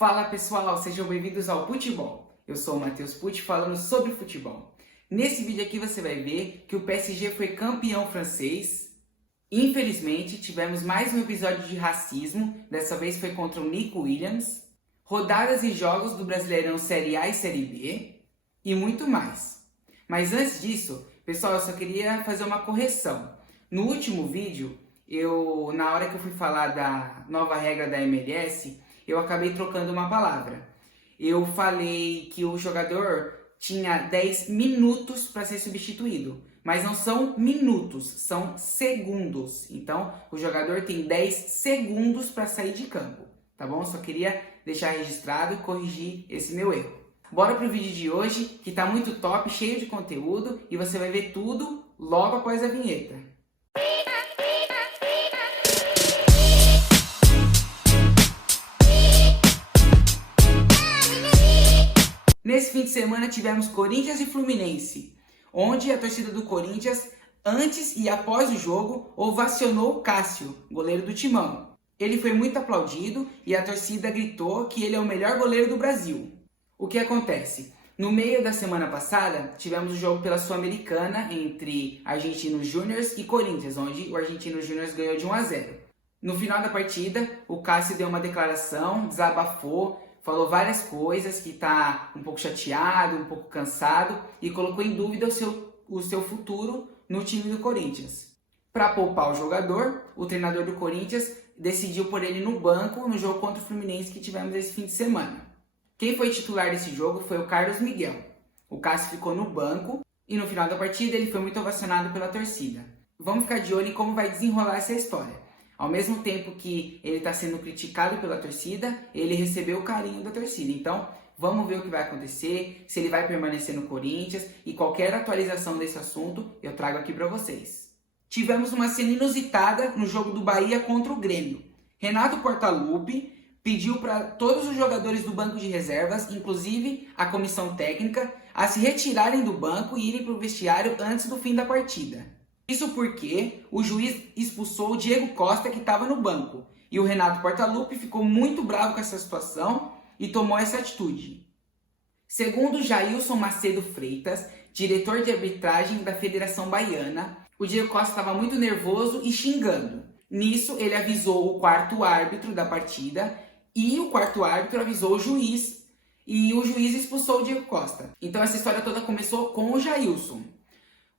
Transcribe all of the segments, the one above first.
Fala pessoal, sejam bem-vindos ao Futebol. Eu sou o Matheus Pucci falando sobre futebol. Nesse vídeo aqui você vai ver que o PSG foi campeão francês. Infelizmente tivemos mais um episódio de racismo, dessa vez foi contra o Nico Williams. Rodadas e jogos do Brasileirão Série A e Série B e muito mais. Mas antes disso, pessoal, eu só queria fazer uma correção. No último vídeo, na hora que eu fui falar da nova regra da MLS, eu acabei trocando uma palavra. Eu falei que o jogador tinha 10 minutos para ser substituído, mas não são minutos, são segundos. Então, o jogador tem 10 segundos para sair de campo, tá bom? Só queria deixar registrado e corrigir esse meu erro. Bora pro vídeo de hoje, que tá muito top, cheio de conteúdo, e você vai ver tudo logo após a vinheta. Nesse fim de semana tivemos Corinthians e Fluminense, onde a torcida do Corinthians, antes e após o jogo, ovacionou o Cássio, goleiro do Timão. Ele foi muito aplaudido e a torcida gritou que ele é o melhor goleiro do Brasil. O que acontece? No meio da semana passada, tivemos o jogo pela Sul-Americana entre Argentinos Júniors e Corinthians, onde o Argentinos Júniors ganhou de 1-0. No final da partida, o Cássio deu uma declaração, desabafou, falou várias coisas, que está um pouco chateado, um pouco cansado e colocou em dúvida o seu futuro no time do Corinthians. Para poupar o jogador, o treinador do Corinthians decidiu pôr ele no banco no jogo contra o Fluminense que tivemos esse fim de semana. Quem foi titular desse jogo foi o Carlos Miguel. O Cássio ficou no banco e no final da partida ele foi muito ovacionado pela torcida. Vamos ficar de olho em como vai desenrolar essa história. Ao mesmo tempo que ele está sendo criticado pela torcida, ele recebeu o carinho da torcida. Então, vamos ver o que vai acontecer, se ele vai permanecer no Corinthians e qualquer atualização desse assunto eu trago aqui para vocês. Tivemos uma cena inusitada no jogo do Bahia contra o Grêmio. Renato Portaluppi pediu para todos os jogadores do banco de reservas, inclusive a comissão técnica, a se retirarem do banco e irem para o vestiário antes do fim da partida. Isso porque o juiz expulsou o Diego Costa, que estava no banco. E o Renato Portaluppi ficou muito bravo com essa situação e tomou essa atitude. Segundo Jailson Macedo Freitas, diretor de arbitragem da Federação Baiana, o Diego Costa estava muito nervoso e xingando. Nisso, ele avisou o quarto árbitro da partida e o quarto árbitro avisou o juiz e o juiz expulsou o Diego Costa. Então essa história toda começou com o Jailson.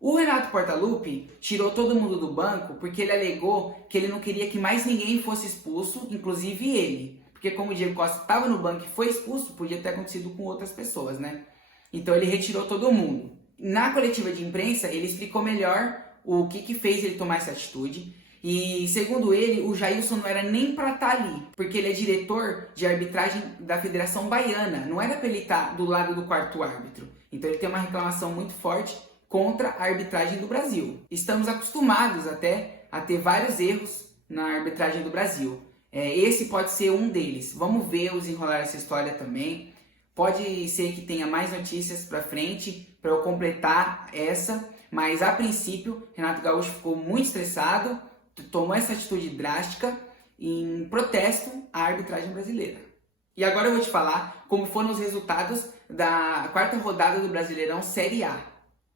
O Renato Portaluppi tirou todo mundo do banco porque ele alegou que ele não queria que mais ninguém fosse expulso, inclusive ele. Porque como o Diego Costa estava no banco e foi expulso, podia ter acontecido com outras pessoas, né? Então ele retirou todo mundo. Na coletiva de imprensa, ele explicou melhor o que fez ele tomar essa atitude. E segundo ele, o Jailson não era nem para estar ali, porque ele é diretor de arbitragem da Federação Baiana. Não era para ele estar do lado do quarto árbitro. Então ele tem uma reclamação muito forte contra a arbitragem do Brasil. Estamos acostumados até a ter vários erros na arbitragem do Brasil. Esse pode ser um deles. Vamos ver o desenrolar essa história também. Pode ser que tenha mais notícias para frente para eu completar essa, mas a princípio Renato Gaúcho ficou muito estressado, tomou essa atitude drástica em protesto à arbitragem brasileira. E agora eu vou te falar como foram os resultados da quarta rodada do Brasileirão Série A.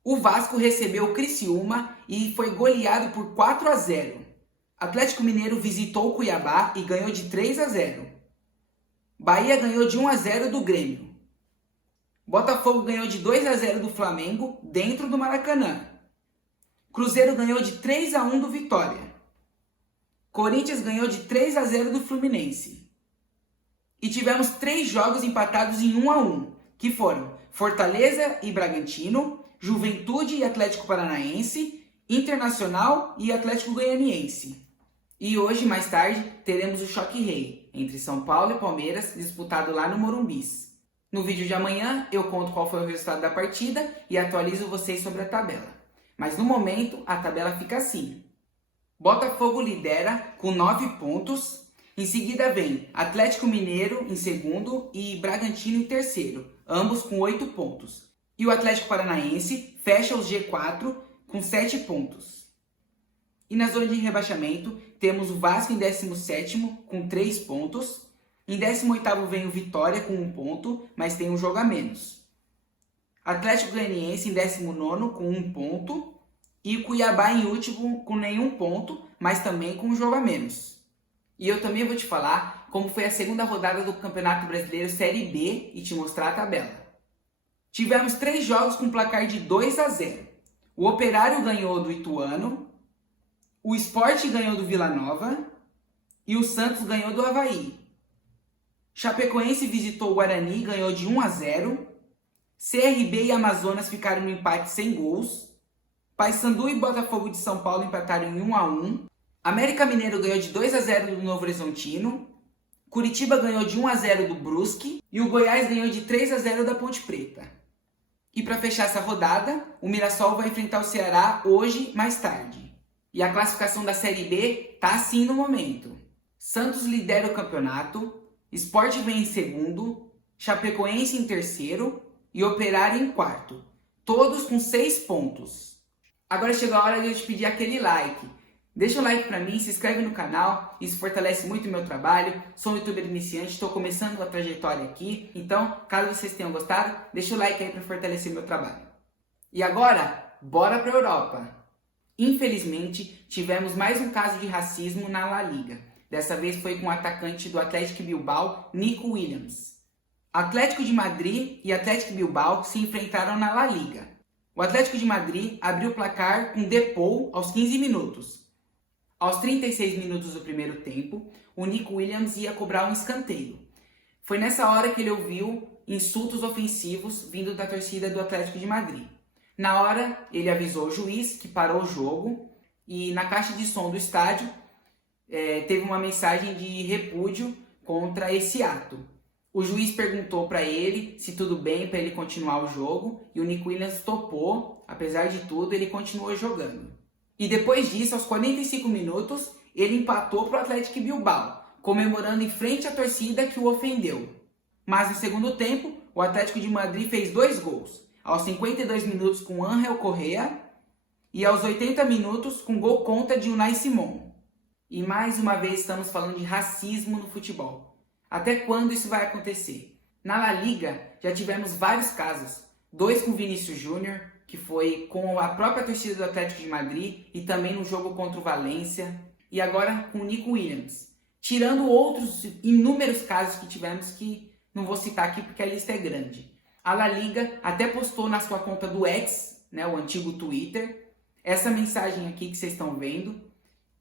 O Vasco recebeu o Criciúma e foi goleado por 4-0. Atlético Mineiro visitou o Cuiabá e ganhou de 3-0. Bahia ganhou de 1-0 do Grêmio. Botafogo ganhou de 2-0 do Flamengo dentro do Maracanã. Cruzeiro ganhou de 3-1 do Vitória. Corinthians ganhou de 3-0 do Fluminense. E tivemos 3 jogos empatados em 1-1, que foram Fortaleza e Bragantino, Juventude e Atlético Paranaense, Internacional e Atlético Goianiense. E hoje, mais tarde, teremos o Choque Rei, entre São Paulo e Palmeiras, disputado lá no Morumbis. No vídeo de amanhã, eu conto qual foi o resultado da partida e atualizo vocês sobre a tabela. Mas no momento, a tabela fica assim. Botafogo lidera com 9 pontos, em seguida vem Atlético Mineiro em segundo e Bragantino em terceiro, ambos com 8 pontos. E o Atlético Paranaense fecha os G4 com 7 pontos. E na zona de rebaixamento temos o Vasco em 17º com 3 pontos, Em 18º vem o Vitória com 1 ponto, mas tem um jogo a menos. Atlético Goianiense em 19º com 1 ponto. E o Cuiabá em último com nenhum ponto, mas também com um jogo a menos. E eu também vou te falar como foi a segunda rodada do Campeonato Brasileiro Série B e te mostrar a tabela. Tivemos 3 jogos com placar de 2-0. O Operário ganhou do Ituano, o Sport ganhou do Vila Nova e o Santos ganhou do Avaí. Chapecoense visitou o Guarani e ganhou de 1-0. CRB e Amazonas ficaram no empate sem gols. Paysandu e Botafogo de São Paulo empataram em 1-1. América Mineiro ganhou de 2-0 do Novo Horizontino. Curitiba ganhou de 1-0 do Brusque. E o Goiás ganhou de 3-0 da Ponte Preta. E para fechar essa rodada, o Mirassol vai enfrentar o Ceará hoje, mais tarde. E a classificação da Série B tá assim no momento. Santos lidera o campeonato. Sport vem em segundo. Chapecoense em terceiro. E Operário em quarto. Todos com 6 pontos. Agora chegou a hora de eu te pedir aquele like. Deixa um like pra mim, se inscreve no canal, isso fortalece muito o meu trabalho. Sou um youtuber iniciante, estou começando a trajetória aqui. Então, caso vocês tenham gostado, deixa o like aí pra fortalecer meu trabalho. E agora, bora pra Europa. Infelizmente, tivemos mais um caso de racismo na La Liga. Dessa vez foi com o atacante do Athletic Bilbao, Nico Williams. Atlético de Madrid e Athletic Bilbao se enfrentaram na La Liga. O Atlético de Madrid abriu o placar com Depou aos 15 minutos. Aos 36 minutos do primeiro tempo, o Nico Williams ia cobrar um escanteio. Foi nessa hora que ele ouviu insultos ofensivos vindo da torcida do Atlético de Madrid. Na hora, ele avisou o juiz que parou o jogo e na caixa de som do estádio teve uma mensagem de repúdio contra esse ato. O juiz perguntou para ele se tudo bem para ele continuar o jogo e o Nico Williams topou. Apesar de tudo, ele continuou jogando. E depois disso, aos 45 minutos, ele empatou para o Athletic Bilbao, comemorando em frente à torcida que o ofendeu. Mas no segundo tempo, o Atlético de Madrid fez 2 gols. Aos 52 minutos com Ángel Correa e aos 80 minutos com gol contra de Unai Simón. E mais uma vez estamos falando de racismo no futebol. Até quando isso vai acontecer? Na La Liga já tivemos vários casos. 2 com Vinícius Júnior, que foi com a própria torcida do Atlético de Madrid e também no jogo contra o Valência. E agora com o Nico Williams. Tirando outros inúmeros casos que tivemos que não vou citar aqui porque a lista é grande. A La Liga até postou na sua conta do X, né, o antigo Twitter, essa mensagem aqui que vocês estão vendo,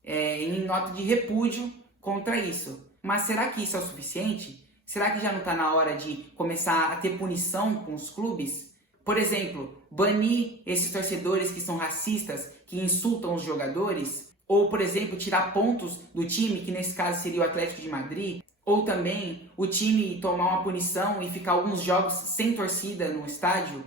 em nota de repúdio contra isso. Mas será que isso é o suficiente? Será que já não está na hora de começar a ter punição com os clubes? Por exemplo, banir esses torcedores que são racistas, que insultam os jogadores? Ou, por exemplo, tirar pontos do time, que nesse caso seria o Atlético de Madrid? Ou também o time tomar uma punição e ficar alguns jogos sem torcida no estádio?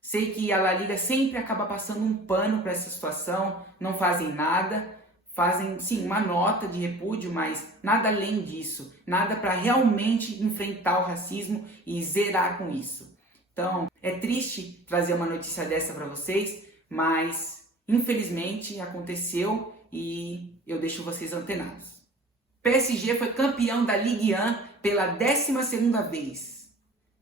Sei que a La Liga sempre acaba passando um pano para essa situação, não fazem nada. Fazem, sim, uma nota de repúdio, mas nada além disso. Nada para realmente enfrentar o racismo e zerar com isso. Então, é triste trazer uma notícia dessa para vocês, mas infelizmente aconteceu e eu deixo vocês antenados. PSG foi campeão da Ligue 1 pela 12ª vez.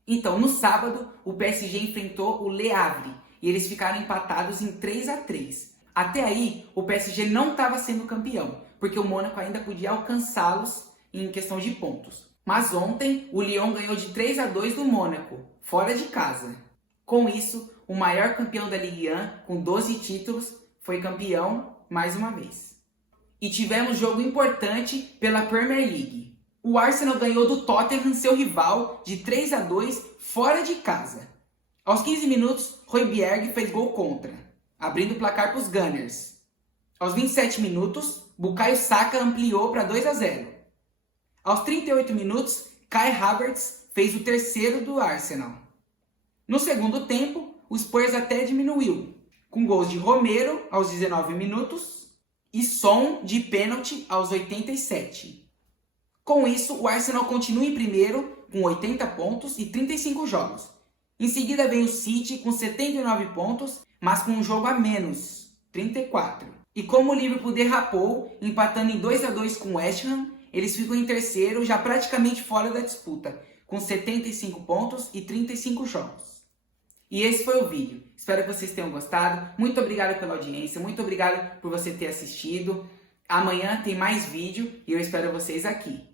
Então, no sábado, o PSG enfrentou o Le Havre e eles ficaram empatados em 3-3. Até aí, o PSG não estava sendo campeão, porque o Mônaco ainda podia alcançá-los em questão de pontos. Mas ontem, o Lyon ganhou de 3-2 do Mônaco, fora de casa. Com isso, o maior campeão da Ligue 1, com 12 títulos, foi campeão mais uma vez. E tivemos jogo importante pela Premier League. O Arsenal ganhou do Tottenham, seu rival, de 3-2 fora de casa. Aos 15 minutos, Højbjerg fez gol contra, abrindo o placar para os Gunners. Aos 27 minutos, Bukayo Saka ampliou para 2-0. Aos 38 minutos, Kai Havertz fez o terceiro do Arsenal. No segundo tempo, o Spurs até diminuiu, com gols de Romero aos 19 minutos e Son de pênalti aos 87. Com isso, o Arsenal continua em primeiro com 80 pontos e 35 jogos. Em seguida vem o City com 79 pontos, mas com um jogo a menos, 34. E como o Liverpool derrapou, empatando em 2-2 com o West Ham, eles ficam em terceiro, já praticamente fora da disputa, com 75 pontos e 35 jogos. E esse foi o vídeo. Espero que vocês tenham gostado. Muito obrigado pela audiência, muito obrigado por você ter assistido. Amanhã tem mais vídeo e eu espero vocês aqui.